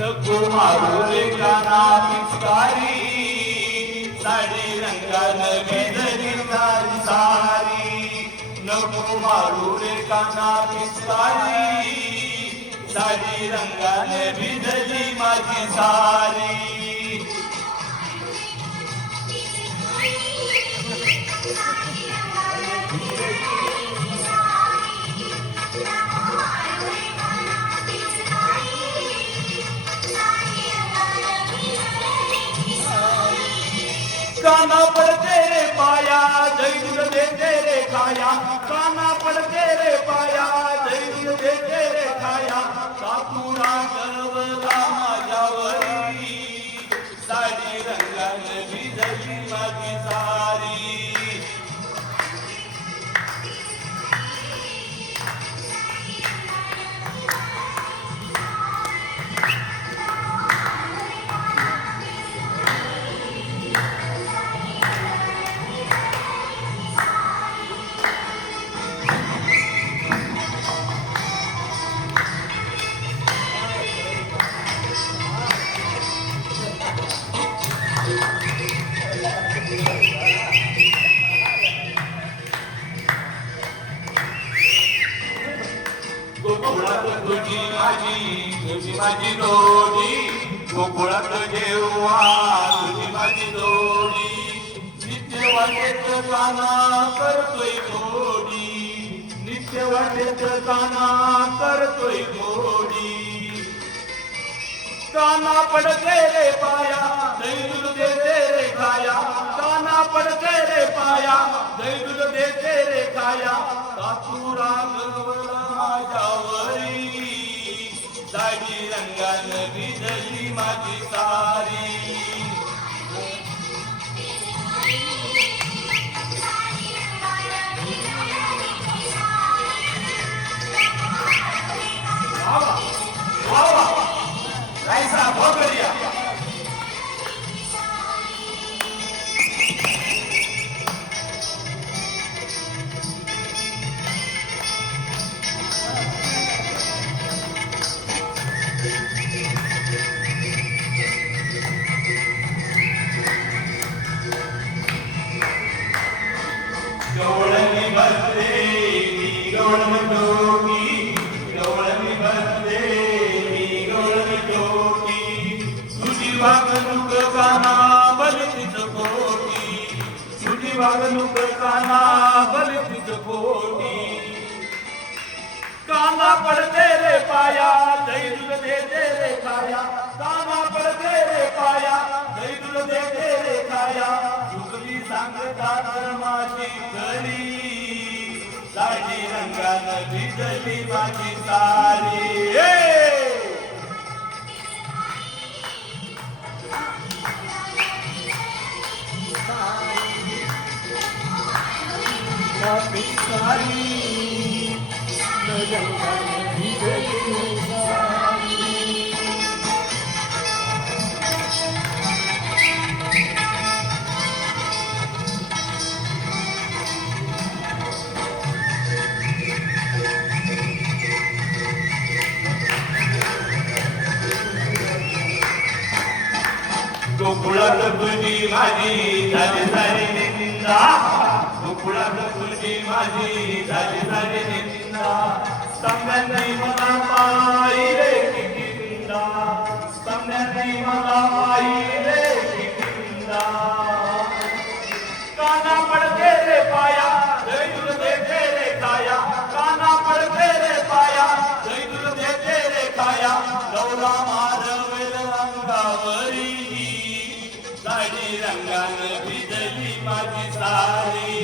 नको मारू रे काना पिचकारी साडी रंगानं भिजली सारी सारी नको मारू रे काना पिचकारी साडी रंगानं भिजली माझी सारी काना पड़ते रे पाया जय दूध देते रे खाया काना पड़ते रे पाया जय दूध देते रे खाया सापुरा गवला माझ्यावरी साडी रंगानं भिजली माझी सारी तुझी माझी जोडी गोकुळात जेव्हा तुझी माझी जोडी नित्य वाटेत काना करतोय गोडी नित्य वाटेत काना करतोय गोडी काना पडते रे पाया दही दूध देते रे खाया काना पडते रे पाया दही दूध देते रे खाया सापुरा गवला माझ्यावरी साडी रंगानं भिजली माझी सारी कैसा बहुत बढ़िया गवळणी बसले मी गवळण डोकी गवळणी बसले मी गवळण डोकी तुझी वागणूक काना बलतीच पोटी तुझी वागणूक काना बलतीच पोटी काना पडते रे पाया दही दूध देते रे खाया काना पडते रे पाया दही दूध देते रे खाया चुकली सांगतात माझी घरी साडी रंगानं भिजली माझी सारी गोकुळात तुझी माझी झाली सारी निंदा गोकुळात तुझी माझी झाली सारी निंदा स्तंभांनी मला पायी रे किती निंदा स्तंभांनी मला पायी रे किती निंदा काना पडते रे पाया जय दूध देते रे खाया काना पडते रे पाया जय दूध देते रे खाया गवला मारवेल अंगावरी साडी रंगानं भिजली माझी सारी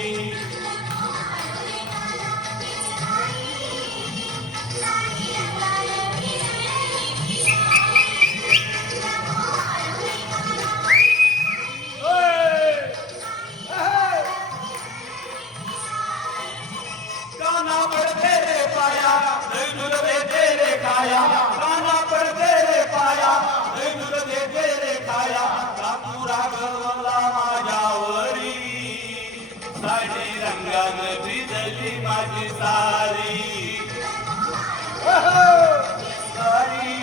काना पडते रे पाया दही दूध देते रे खाया काना पडते रे पाया दही दूध देते रे खाया सापुरा गवला माझ्यावरी साडी रंगानं भिजली माझी सारी सारी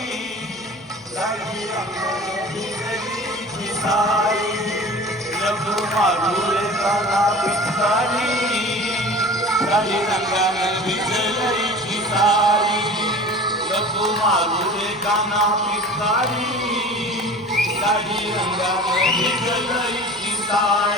साडी रंगाने भिजली साडी लघु मागुरे काना पिचकारी साडी रंगाने भिजली साडी लघु मागुरे काना पिचकारी साडी रंगाने भिजली साडी